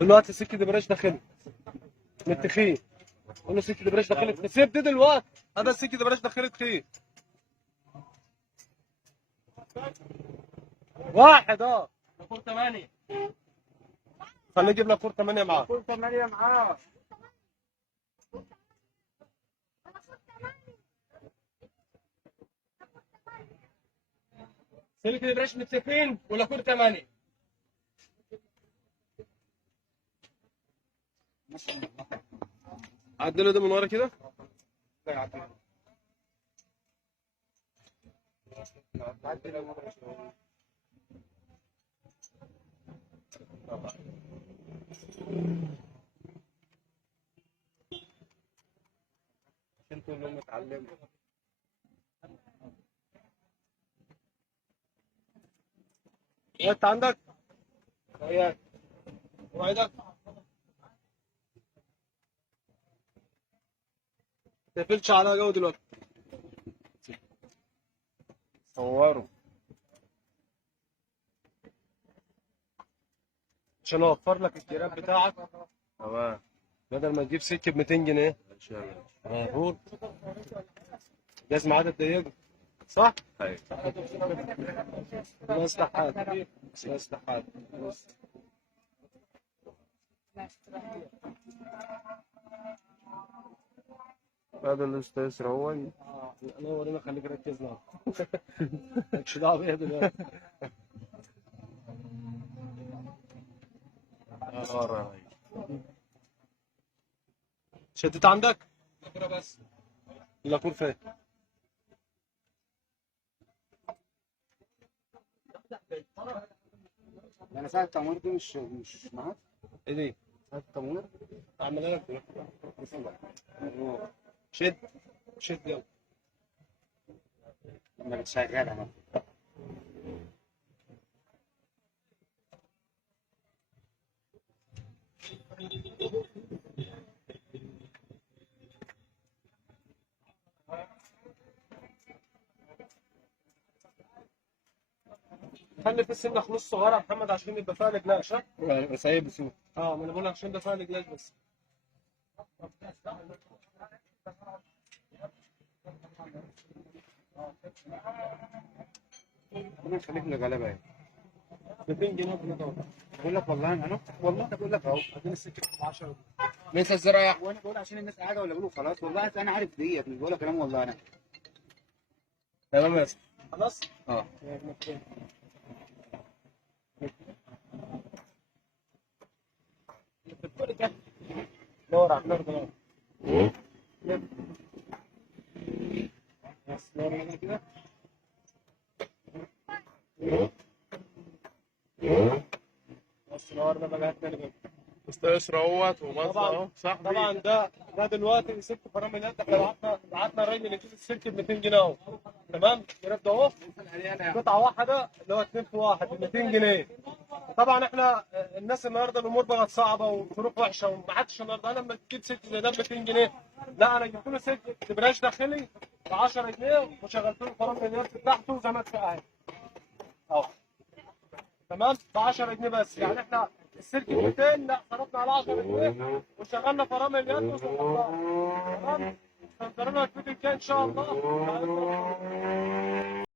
دلوقتي سكه دبريش داخلي من التخين. قول له سكه دبريش داخلي سيب دي دلوقتي. هذا سكه دبريش داخلي تخين. واحد كور 8. خليه يجيب لك كور 8 معاه. كور 8 معاه. سلك دبريش متفقين ولا كور 8؟ عدله ده من ورا كده. انتوا اللي متعلمين. انت عندك؟ وياك. وعدك. تقفلش على جو دلوقتي. صوروا عشان اوفر لك الجراب بتاعك. تمام. بدل ما تجيب سكه ب 200 جنيه. ان شاء الله. مظبوط. لازم عدد ضيق. صح؟ ايوه. الله يصلح حالك. الله يصلح حالك. هذا الاستاذ روان. انا ورينا خليك ركز معاه. مالكش دعوه بيا دلوقتي. شدت عندك؟ الكوره بس. اللاكور فين؟ انا ساعة التموير دي مش معاك؟ ايه دي؟ ساعة التموير؟ اعملها لك دلوقتي. شد شد يلا. انا شغال انا. خلي في السنه خلوص صغيره يا محمد عشان يبقى فيها نجلاش. ها؟ سايب بسوق. ما انا بقول لك عشان يبقى فيها نجلاش بس. انا خليك لك غلابه اهي. 200 جنيه في النهارده. بقول لك والله انا والله بقول لك اهو. اديني السكه ب 10. لسه الزراعه وانا بقول عشان الناس قاعده ولا بيقولوا خلاص والله انا عارف ديت مش بقول لك كلام والله انا. تمام يا اسطى. خلاص؟ اه. دور على النار دلوقتي. بس دور هنا كده. بس نورنا بقى تاني بقى. استاذ روت ومصر اهو صح. طبعا ده دلوقتي ست فرامل. احنا بعتنا الراجل يجيب السلك ب 200 جنيه اهو. تمام؟ الجراب ده اهو قطعه واحده اللي هو 2 في 1 ب 200 جنيه. طبعا احنا الناس النهارده الامور بقت صعبه والظروف وحشه وما حدش النهارده. انا لما تجيب سلك زي ده ب 200 جنيه لا انا جبت له سلك دبريش داخلي ب 10 جنيه وشغلت له فرامل بتاعته زي ما انت قاعد اهو. تمام؟ ب 10 جنيه بس. يعني احنا السلك ب 200 لا صرفنا على 10 جنيه وشغلنا فرامل يد وصرفناها. تمام؟ انتظرونا الفيديو الجاي ان شاء الله.